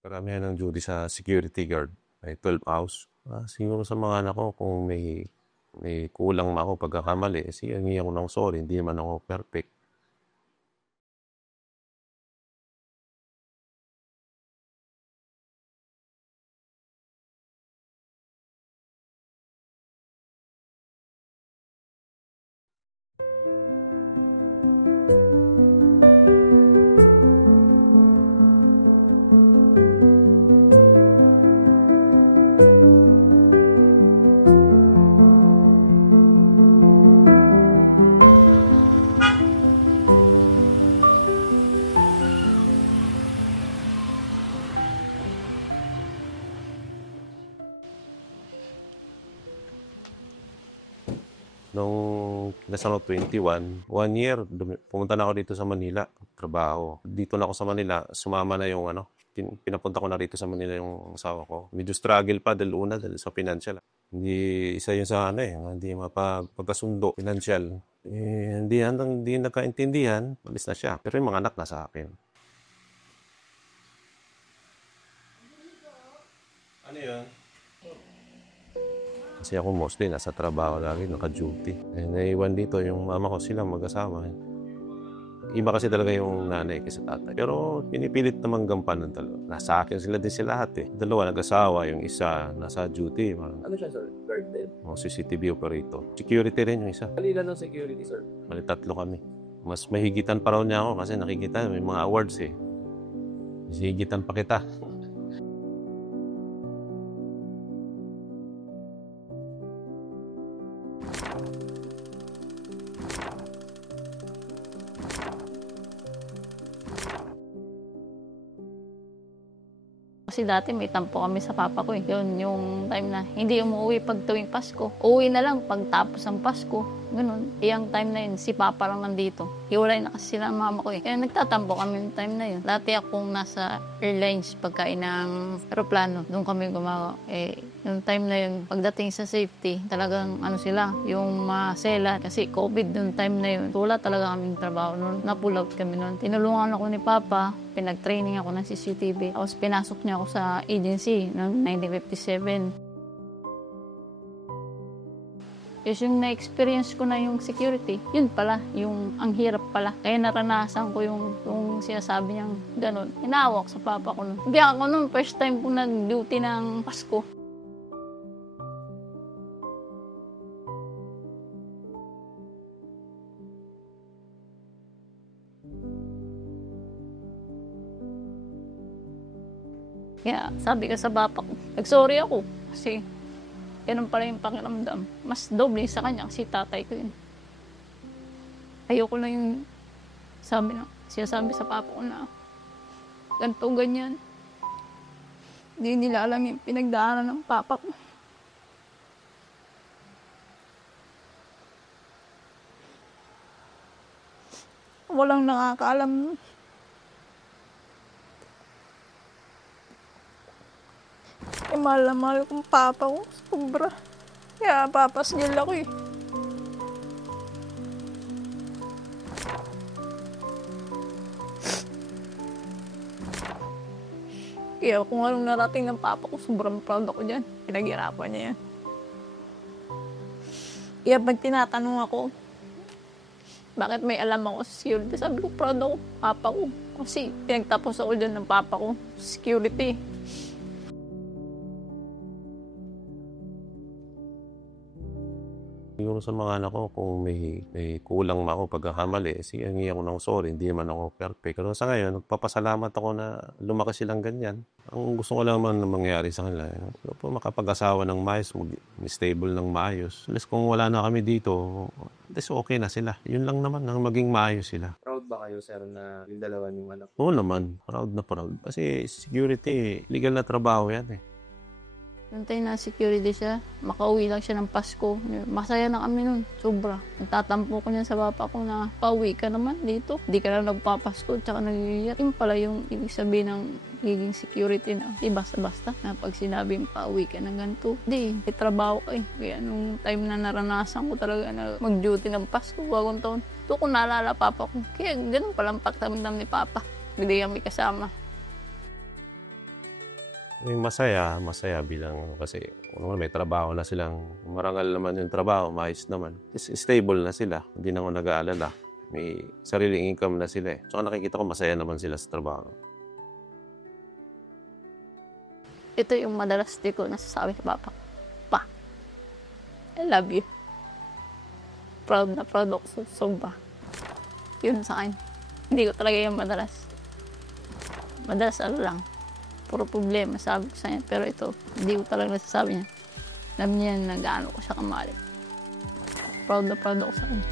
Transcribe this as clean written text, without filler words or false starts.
Karamihan ng duty sa security guard ay 12 hours. Siguro sa mga anak ko kung may kulang ako pagkakamali, hingi ako ng sorry, hindi naman ako perfect. Nung nasa 21, 1 year, pumunta na ako dito sa Manila, trabaho. Dito na ako sa Manila, sumama na yung pinapunta ko na rito sa Manila yung asawa ko. Medyo struggle pa dahil sa financial. Hindi isa yun sa hindi mapagkasundo, financial. Hindi nagkaintindihan, alis na siya. Pero yung mga anak na sa akin. Ano yun? Kasi ako mostly nasa trabaho lagi, naka-duty. Naiwan dito yung mama ko, silang mag-asawa. Iba kasi talaga yung nanay kaysa tatay. Pero pinipilit naman gampanan talaga. Nasa akin sila din sila lahat eh. Dalawa nag-asawa, yung isa nasa duty. Ano siya, sir? Guard din? CCTV operator. Security rin yung isa. Kanila ng security, sir? Bali, 3 kami. Mas mahigitan pa raw niya ako kasi nakikita may mga awards eh. Mas higitan pa kita. Kasi dati may tampo kami sa papa ko eh. Yun, yung time na hindi umuwi pag tuwing Pasko. Uwi na lang pag tapos ng Pasko. Ganun. Yung time na yun, si papa lang nandito. Hiwalay na kasi sila ang mama ko eh. Kaya nagtatampo kami yung time na yun. Dati akong nasa airlines pagkain ng aeroplano. Doon kami gumawa. Yung time na yun, pagdating sa safety, talagang sila, yung masela. Kasi COVID noong time na yun. Wala talaga kaming trabaho noon. Napull out kami noon. Tinulungan ako ni papa. Pinag-training ako ng CCTV. Tapos pinasok niya ako sa agency noong 1957. Yes, yung na-experience ko na yung security, yun pala, yung ang hirap pala. Kaya naranasan ko yung sinasabi niyang gano'n. Inawak sa papa ko nun. Hindi ako nun, first time ko nag-duty ng Pasko. Kaya sabi ko sa papa ko, nag-sorry ako kasi ganun pala yung pakiramdam. Mas doble sa kanya kasi tatay ko yun. Ayoko na yung sinasabi sa papa ko na ganito, ganyan. Hindi nila alam yung pinagdaanan ng papa ko. Walang nakakaalam. Mahal na mahal kong papa ko. Sobra. Kaya papasgil ako eh. Kaya kung anong narating ng papa ko, sobrang proud ako dyan. Pinaghirapan niya yan. Kaya pag tinatanong ako, bakit may alam ako sa security, sabi ko, proud ako, papa ko. Kasi pinagtapos ako dyan ng papa ko, security. Siguro sa mga anak ko, kung may kulang ako pagkakamali, hingi ako ng sorry, hindi naman ako perfect. Pero sa ngayon, nagpapasalamat ako na lumaki silang ganyan. Ang gusto ko lang naman na mangyari sa kanila, makapag-asawa ng maayos, stable ng maayos. At kung wala na kami dito, okay na sila. Yun lang naman, nang maging maayos sila. Proud ba kayo, sir, na yung dalawa niyong anak? Oo naman, proud na proud. Kasi security, legal na trabaho yan eh. Noong time na security siya, makauwi lang siya ng Pasko. Masaya na kami nun, sobra. Nagtatampo ko niyan sa papa ko na, pauwi ka naman dito. Di ka na nagpapasko, tsaka nag-iiyak. Yun pala yung ibig sabihin ng giging security na, di basta-basta. Na pag sinabing pauwi ka ng ganito, di, may trabaho ka eh. Kaya nung time na naranasan ko talaga na mag-duty ng Pasko, bagong taon, ito ko naalala papa ko. Kaya ganun palang pakiramdam ni papa. Hindi kami kasama. Yung masaya bilang kasi may trabaho na silang, marangal naman yung trabaho, maayos naman. Stable na sila, hindi na ako nag-aalala. May sariling income na sila eh. So nakikita ko masaya naman sila sa trabaho. Ito yung madalas di ko nasasabi sa papa. Pa, I love you. Proud na proud ako sa sobra. Yun sa akin. Hindi ko talaga yung madalas. Madalas lang. Puro problema, sabi ko sa kanya. Pero ito, hindi ko talaga nasasabi niya. Alam niya na gaano ko siya kamali. Proud na proud ako sa kanya.